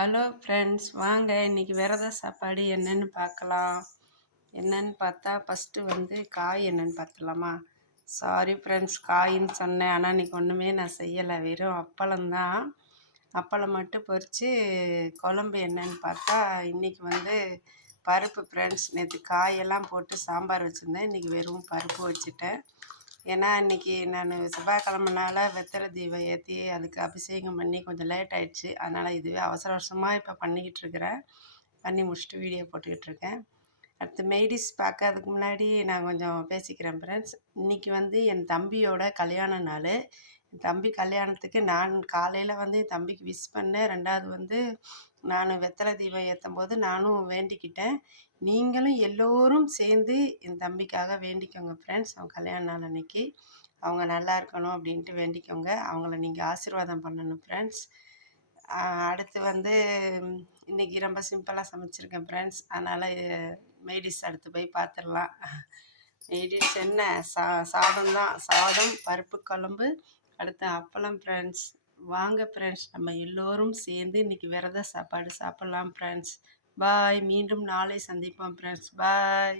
Hello friends, வாங்க இன்னைக்கு விரத சாப்பாடு என்னன்னு பார்க்கலாம். என்னன்னு பார்த்தா ஃபஸ்ட்டு காய் என்னன்னு பார்த்துடலாமா? சாரி ஃப்ரெண்ட்ஸ், காயின்னு சொன்னேன். ஆனால் இன்னைக்கு ஒன்றுமே நான் செய்யலை, வெறும் அப்பளம்தான். அப்பளம் மட்டும் பொரித்து குழம்பு என்னன்னு பார்த்தா இன்றைக்கி பருப்பு ஃப்ரெண்ட்ஸ். நேற்று காயெல்லாம் போட்டு சாம்பார் வச்சுருந்தேன், இன்றைக்கி வெறும் பருப்பு வச்சுட்டேன். ஏன்னா இன்றைக்கி நான் செவ்வாய்க்கிழமைனால வெத்தலை தீபம் ஏற்றி அதுக்கு அபிஷேகம் பண்ணி கொஞ்சம் லேட் ஆகிடுச்சு. அதனால் இதுவே அவசர அவசரமாக இப்போ பண்ணிக்கிட்டு இருக்கிறேன். பண்ணி முடிச்சுட்டு வீடியோ போட்டுக்கிட்டு இருக்கேன். அடுத்து மெய்டிஸ் பார்க்கறதுக்கு முன்னாடி நான் கொஞ்சம் பேசிக்கிறேன் ஃப்ரெண்ட்ஸ். இன்றைக்கி என் தம்பியோட கல்யாண நாள். என் தம்பி கல்யாணத்துக்கு நான் காலையில் என் தம்பிக்கு விஷ் பண்ணேன். ரெண்டாவது நான் வெத்தலை தீபம் ஏற்றும் போது நானும் வேண்டிக்கிட்டேன். நீங்களும் எல்லோரும் சேர்ந்து என் தம்பிக்காக வேண்டிக்கோங்க ஃப்ரெண்ட்ஸ். அவன் கல்யாண நாள் அன்னைக்கு அவங்க நல்லா இருக்கணும் அப்படின்ட்டு வேண்டிக்கோங்க. அவங்கள நீங்கள் ஆசீர்வாதம் பண்ணணும் ஃப்ரெண்ட்ஸ். அடுத்து இன்றைக்கி ரொம்ப சிம்பிளாக சமைச்சிருக்கேன் ஃப்ரெண்ட்ஸ். அதனால் மெய்டிஸ் அடுத்து போய் பார்த்துடலாம். மெய்டிஸ் என்ன, சாதம் தான். சாதம், பருப்பு குழம்பு, அடுத்து அப்பளம் ஃப்ரெண்ட்ஸ். வாங்க ஃப்ரெண்ட்ஸ், நம்ம எல்லோரும் சேர்ந்து இன்றைக்கி விரத சாப்பாடு சாப்பிட்லாம் ஃப்ரெண்ட்ஸ். பாய். மீண்டும் நாளை சந்திப்போம் ஃப்ரெண்ட்ஸ். பாய்.